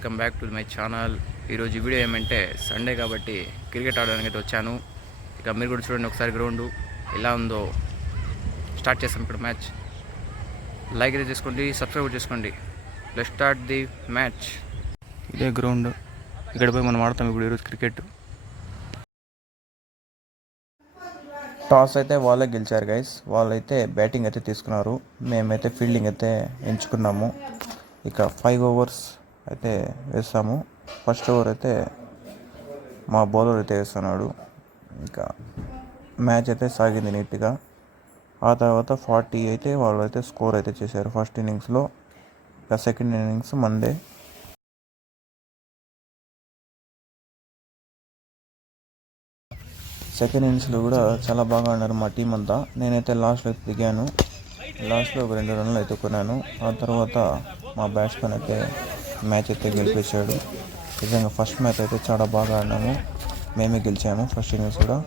Welcome back to my channel. ఈరోజు వీడియో ఏమంటే సండే కాబట్టి క్రికెట్ ఆడడానికి అయితే వచ్చాను. ఇక మీరు కూడా చూడండి ఒకసారి గ్రౌండ్ ఎలా ఉందో. స్టార్ట్ చేస్తాం ఇప్పుడు మ్యాచ్. లైక్ అయితే చేసుకోండి, సబ్స్క్రైబ్ చేసుకోండి. Let's start the match. ఇదే గ్రౌండ్, ఇక్కడ పోయి మనం ఆడతాం ఇప్పుడు ఈరోజు క్రికెట్. టాస్ అయితే వాళ్ళే గెలిచారు గైస్. వాళ్ళైతే బ్యాటింగ్ అయితే తీసుకున్నారు, మేమైతే ఫీల్డింగ్ అయితే ఎంచుకున్నాము. ఇక 5 ఓవర్స్ అయితే వేస్తాము. ఫస్ట్ ఓవర్ అయితే మా బౌలర్ అయితే వేస్తున్నాడు. ఇంకా మ్యాచ్ అయితే సాగింది నీట్గా. ఆ తర్వాత 40 అయితే వాళ్ళు అయితే స్కోర్ అయితే చేశారు ఫస్ట్ ఇన్నింగ్స్లో. ఇక సెకండ్ ఇన్నింగ్స్ మందే. సెకండ్ ఇన్నింగ్స్లో కూడా చాలా బాగా ఆడినారు మా టీం అంతా. నేనైతే లాస్ట్లో దిగాను, లాస్ట్లో ఒక 2 రన్లు అయితే కొన్నాను. ఆ తర్వాత మా బ్యాట్స్మెన్ అయితే మ్యాచ్ అయితే గెలిపించాడు. నిజంగా ఫస్ట్ మ్యాచ్ అయితే చాలా బాగా ఆడినాము, మేమే గెలిచాము ఫస్ట్ ఇన్నింగ్స్ కూడా.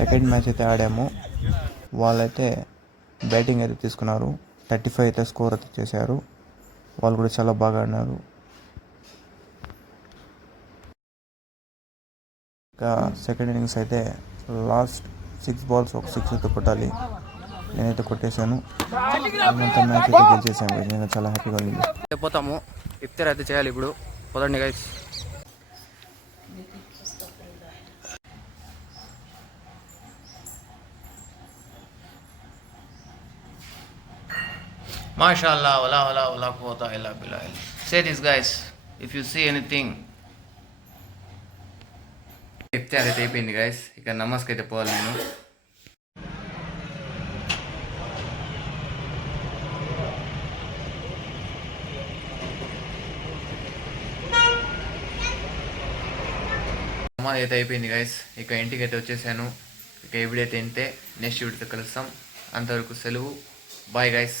సెకండ్ మ్యాచ్ అయితే ఆడాము. వాళ్ళైతే బ్యాటింగ్ అయితే తీసుకున్నారు. 35 అయితే స్కోర్ అయితే చేశారు. వాళ్ళు కూడా చాలా బాగా ఆడినారు. ఇంకా సెకండ్ ఇన్నింగ్స్ అయితే లాస్ట్ 6 బాల్స్ ఒక 6 అయితే కొట్టాలి. నేనైతే కొట్టేశాను. అంతా మ్యాచ్ అయితే గెలిచేసాను. నేను చాలా హ్యాపీగా ఉంది. పోతాము, ఇఫ్తార్ అయితే చేయాలి ఇప్పుడు. పోదండి guys. MashaAllah, wala quwwata illa billah. Say this guys, if you see anything. ఇఫ్తార్ అయితే అయిపోయింది గైస్. ఇక నమాజ్కి అయితే పోవాలి నేను. నమాజ్ అయితే అయిపోయింది గైస్. ఇక ఇంటికి అయితే వచ్చేసాను. ఇక ఈ వీడియో అయితే ఇంతే. నెక్స్ట్ వీడియోతో కలుస్తాం. అంతవరకు సెలవు. Bye guys.